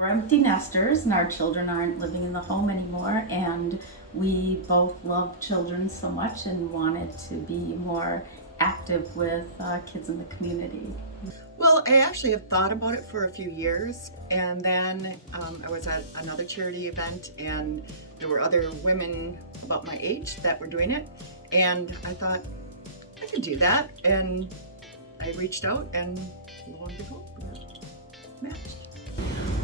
We're empty nesters and our children aren't living in the home anymore, and we both love children so much and wanted to be more active with kids in the community. Well, I actually have thought about it for a few years, and then I was at another charity event and there were other women about my age that were doing it, and I thought I could do that, and I reached out and lo and behold, we matched.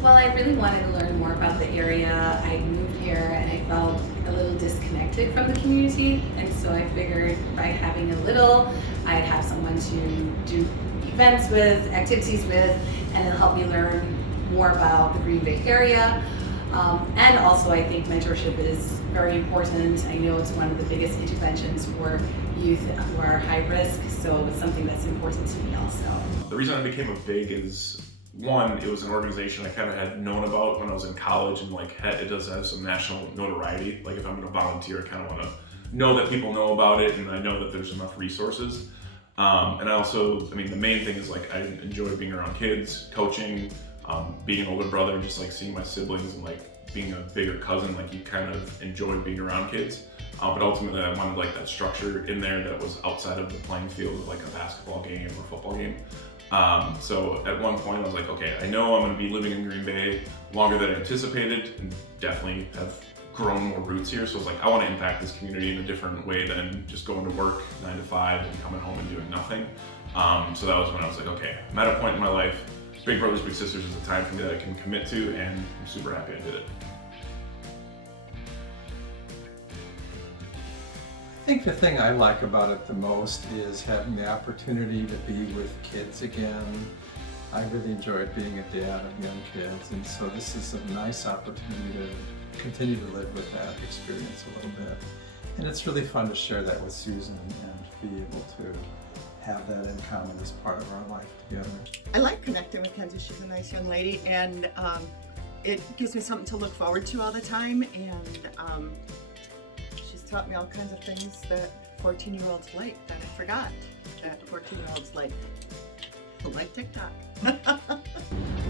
Well, I really wanted to learn more about the area. I moved here and I felt a little disconnected from the community, and so I figured by having a little, I'd have someone to do events with, activities with, and it'll help me learn more about the Green Bay area. And also I think mentorship is very important. I know it's one of the biggest interventions for youth who are high risk, so it's something that's important to me also. The reason I became a big is, one, it was an organization I kind of had known about when I was in college, and it does have some national notoriety. Like if I'm going to volunteer, I kind of want to know that people know about it, and I know that there's enough resources. And I also, the main thing is I enjoy being around kids, coaching, being an older brother, just seeing my siblings, and being a bigger cousin. You kind of enjoy being around kids. But ultimately, I wanted that structure in there that was outside of the playing field of a basketball game or football game. So at one point I was like, okay, I know I'm going to be living in Green Bay longer than I anticipated, and definitely have grown more roots here. So I was like, I want to impact this community in a different way than just going to work 9 to 5 and coming home and doing nothing. So that was when I was like, okay, I'm at a point in my life, Big Brothers Big Sisters is a time for me that I can commit to, and I'm super happy I did it. I think the thing I like about it the most is having the opportunity to be with kids again. I really enjoyed being a dad of young kids, and so this is a nice opportunity to continue to live with that experience a little bit. And it's really fun to share that with Susan and be able to have that in common as part of our life together. I like connecting with Kenzie. She's a nice young lady, and it gives me something to look forward to all the time, and she's taught me all kinds of things that 14-year-olds like that I forgot that 14-year-olds like. I like TikTok.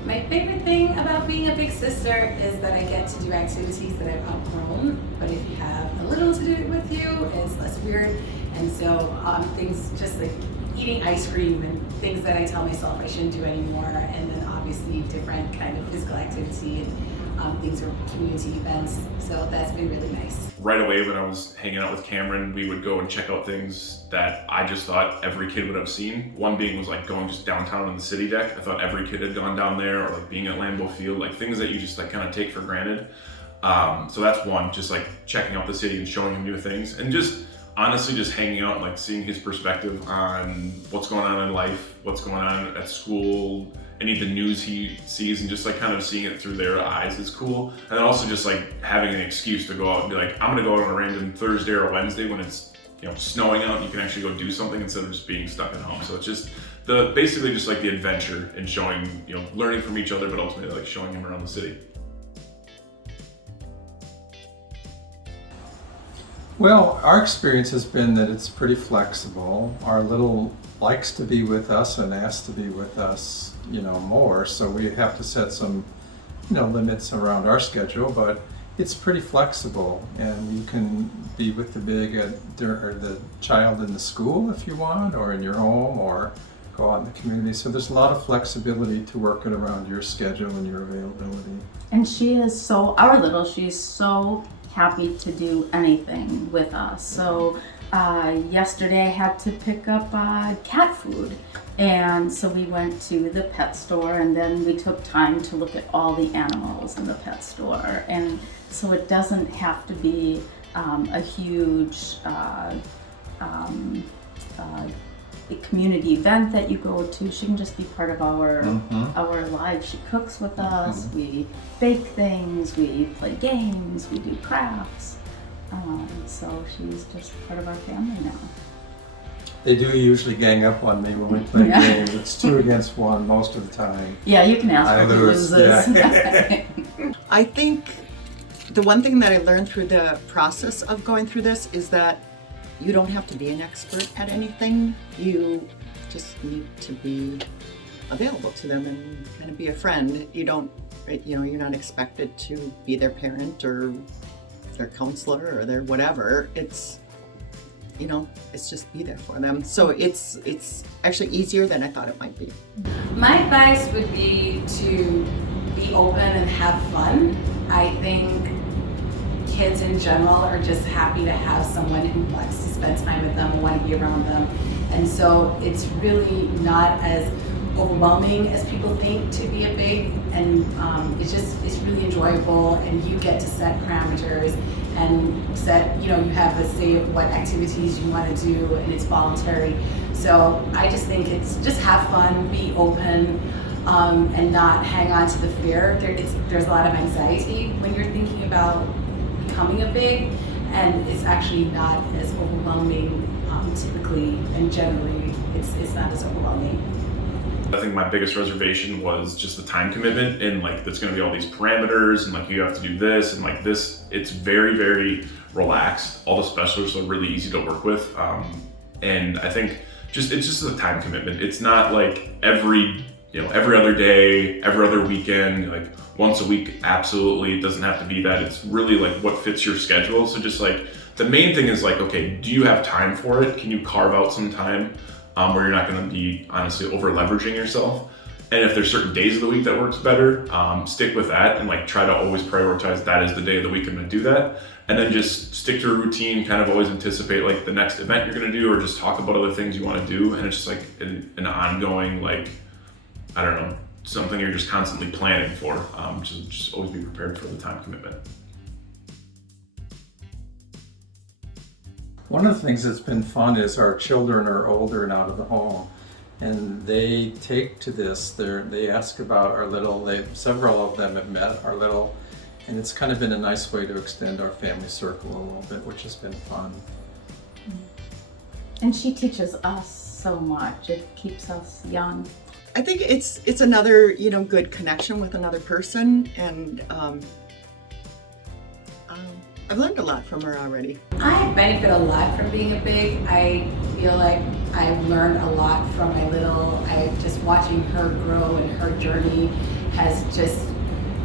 My favorite thing about being a big sister is that I get to do activities that I've outgrown, but if you have a little to do it with you, it's less weird. And so things just like eating ice cream and things that I tell myself I shouldn't do anymore, and then obviously different kind of physical activity and things are community events. So that's been really nice. Right away when I was hanging out with Cameron, we would go and check out things that I just thought every kid would have seen. One being was going just downtown on the city deck. I thought every kid had gone down there, or being at Lambeau Field, things that you just kind of take for granted. So that's one, just checking out the city and showing him new things, and just honestly just hanging out and seeing his perspective on what's going on in life, what's going on at school, any of the news he sees, and just kind of seeing it through their eyes is cool. And then also just having an excuse to go out and be I'm gonna go out on a random Thursday or Wednesday when it's snowing out, and you can actually go do something instead of just being stuck at home. So it's just basically just the adventure and showing, learning from each other, but ultimately showing him around the city. Well, our experience has been that it's pretty flexible. Our little likes to be with us and asks to be with us, more. So we have to set some, limits around our schedule, but it's pretty flexible. And you can be with the the child in the school if you want, or in your home, or go out in the community. So there's a lot of flexibility to work it around your schedule and your availability. And she's so happy to do anything with us. So yesterday I had to pick up cat food, and so we went to the pet store, and then we took time to look at all the animals in the pet store. And so it doesn't have to be a huge a community event that you go to. She can just be part of our lives. She cooks with us, we bake things, we play games, we do crafts. So she's just part of our family now. They do usually gang up on me when we play games. It's 2 against 1 most of the time. Yeah, you can ask her who loses. Yeah. I think the one thing that I learned through the process of going through this is that you don't have to be an expert at anything. You just need to be available to them and kind of be a friend. You don't right? You know, you're not expected to be their parent or their counselor or their whatever. It's, you know, it's just be there for them. So it's actually easier than I thought it might be. My advice would be to be open and have fun. I think kids in general are just happy to have someone who wants to spend time with them and want to be around them. And so it's really not as overwhelming as people think to be a big, and it's really enjoyable, and you get to set parameters and set, you know, you have a say of what activities you want to do, and it's voluntary. So I just think it's just have fun, be open, and not hang on to the fear. There's a lot of anxiety when you're thinking about becoming a big, and it's actually not as overwhelming typically, and generally it's not as overwhelming. I think my biggest reservation was just the time commitment, and like there's going to be all these parameters, and like you have to do this and like this. It's very, very relaxed. All the specialists are really easy to work with, and I think it's just the time commitment. It's not like every other day, every other weekend, like once a week. Absolutely, it doesn't have to be that. It's really like what fits your schedule. So just like the main thing is like, okay, do you have time for it? Can you carve out some time where you're not going to be honestly over leveraging yourself? And if there's certain days of the week that works better, stick with that and like try to always prioritize that as the day of the week I'm going to do that. And then just stick to a routine, kind of always anticipate like the next event you're going to do, or just talk about other things you want to do. And it's just like an ongoing, like, I don't know, something you're just constantly planning for. Just always be prepared for the time commitment. One of the things that's been fun is our children are older and out of the home, and they take to this. They ask about our little. Several of them have met our little, and it's kind of been a nice way to extend our family circle a little bit, which has been fun. And she teaches us so much. It keeps us young. I think it's another, you know, good connection with another person, and I've learned a lot from her already. I benefit a lot from being a big. I feel like I've learned a lot from my little. Just watching her grow and her journey has just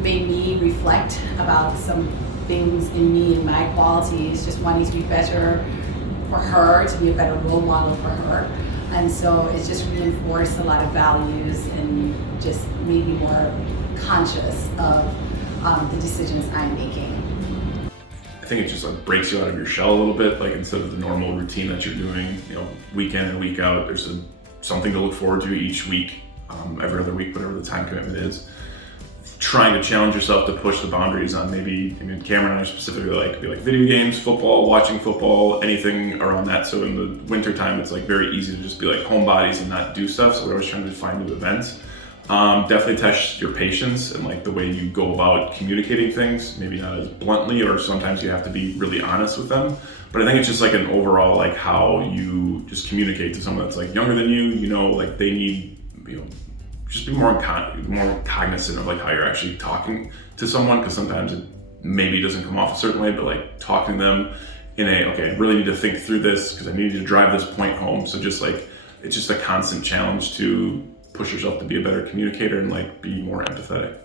made me reflect about some things in me and my qualities, just wanting to be better for her, to be a better role model for her. And so it's just reinforced a lot of values and just made me more conscious of the decisions I'm making. I think it just like breaks you out of your shell a little bit. Like instead of the normal routine that you're doing, you know, week in and week out, there's something to look forward to each week, every other week, whatever the time commitment is. Trying to challenge yourself to push the boundaries on maybe, I mean, Cameron and I specifically like video games, football, watching football, anything around that. So in the winter time, it's like very easy to just be like homebodies and not do stuff. So we're always trying to find new events. Definitely test your patience and like the way you go about communicating things, maybe not as bluntly, or sometimes you have to be really honest with them. But I think it's just like an overall, like how you just communicate to someone that's like younger than you, you know, like they need, you know, just be more cognizant of like how you're actually talking to someone, because sometimes it maybe doesn't come off a certain way, but like talking to them in okay, I really need to think through this because I need to drive this point home. So just like, it's just a constant challenge to push yourself to be a better communicator and like be more empathetic.